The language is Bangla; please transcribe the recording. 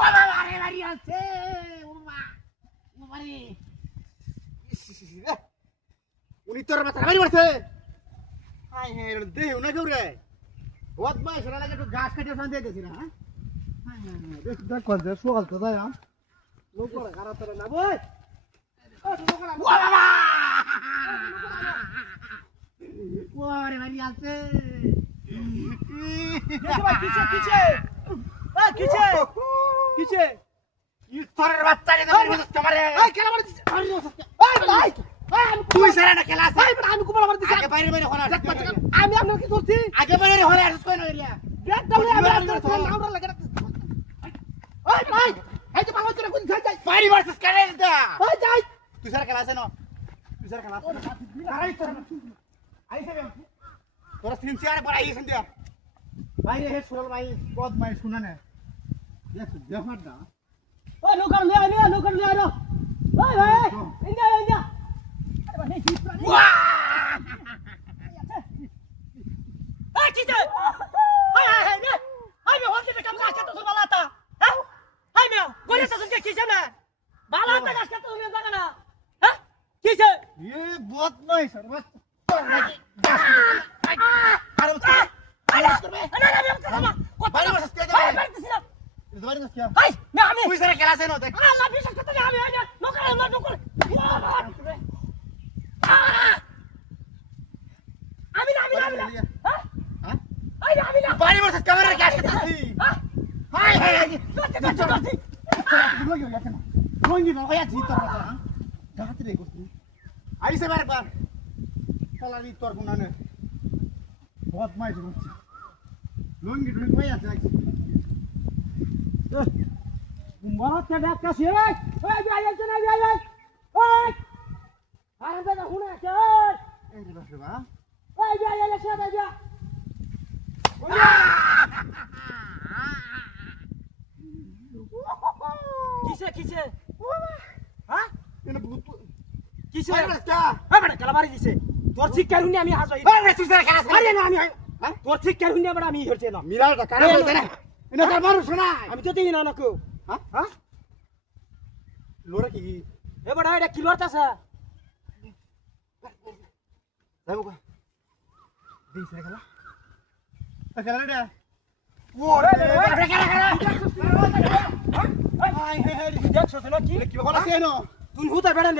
বাবা আরে বাড়ি আছে বাবা বাবারে উনি তোর মাথা বাড়ি মারছে হাই হে দেহ না কেউ রে বহুত মাই সেটা লাগে একটু ঘাস কাটিয়ে ফান দিয়ে দিছি না হ্যাঁ দেখ দেখ কোন যে সকাল তো যায় হ্যাঁ লোক করে খারাপ করে না বই বাবা ওরে বাড়ি আছে কিছে কিছে কিছে কিছে ইতরের বাচ্চাকে তো মেরে দিছ আমারে এই খেলা মারছিস এই ভাই তুই সারা না খেলা আছে আমি কুমার মারছিস আগে বাইরে বাইরে হলা আমি আপনার কি করছি আগে বাইরে হলা আসছ কই না এরিয়া দেখ তাহলে আমি আপনার নামটা লাগা রাখছি ওই ভাই এই যে বাবা তোরা কোন যাই যাই বাইরে মারছিস কেন এটা ওই যাই তুই সারা খেলা আছে না তুই সারা খেলা আছে আই তোর আইছে তোরা সিনসিয়ারে পড়া আইছেন দিয়া বাইরে হে সুরল ভাই পদ মাই শুনা না দেখ দেখো না ওই লোকাল নিয়ে আয় লোকাল নিয়ে আয় ওই ভাই ইন্ডিয়া ইন্ডিয়া আরে ভাই কি প্রাণী এই কিছে হাই হাই হাই নে হাই মে হতে কাম কাজ করতে তো বালাতা হ্যাঁ হাই মে করে তো তুমি কিছে না বালাতা কাজ করতে তুমি জানা না হ্যাঁ কিছে ये बहुत नहीं सर बस अरे না बारी बस स्टेज ভাই মারতেছি না इस बारी बस क्या হাই না আমি कोई सारा खेला से ना देख আল্লাহ বিশ্বাস করতে না আমি আই না লোকাল আমি না হ্যাঁ हां আই না আমি না बारी बस कैमरा कैच करती হ্যাঁ हाय हाय করতে रोंगी ना या जीत तो हां जाते रे कुछ आई से बार बार चला नी तोर गुना ने बहुत माइज होची लोंगी ढुंगी कोई আছে बहुत क्या डाक का सिर ओए भी आया चना भी आया ओए आराम से हुना के ए रे बस बा ओए भी आया से जा किसे किसे हां এনে ভূত किसे আরে বাস क्या ए बड़ा कलाबारी दिसे তোর ঠিক কেন আমি হাসো আরে তুই সারা খেলা আরে না আমি হ্যাঁ তোর ঠিক কেন বড় আমি হচ্ছে না মিলা টা কারা বলতে না এনে তার মারু শোনা আমি তো দিই না না কেউ হ্যাঁ হ্যাঁ লোরা কি এ বড় এটা কি লড়তাছে যাবো কা দিই সারা খেলা খেলা রে ওরে খেলা হাই হাই হাই দেখছছ না কি কি বলা আছে না তুই হুতা বেড়ান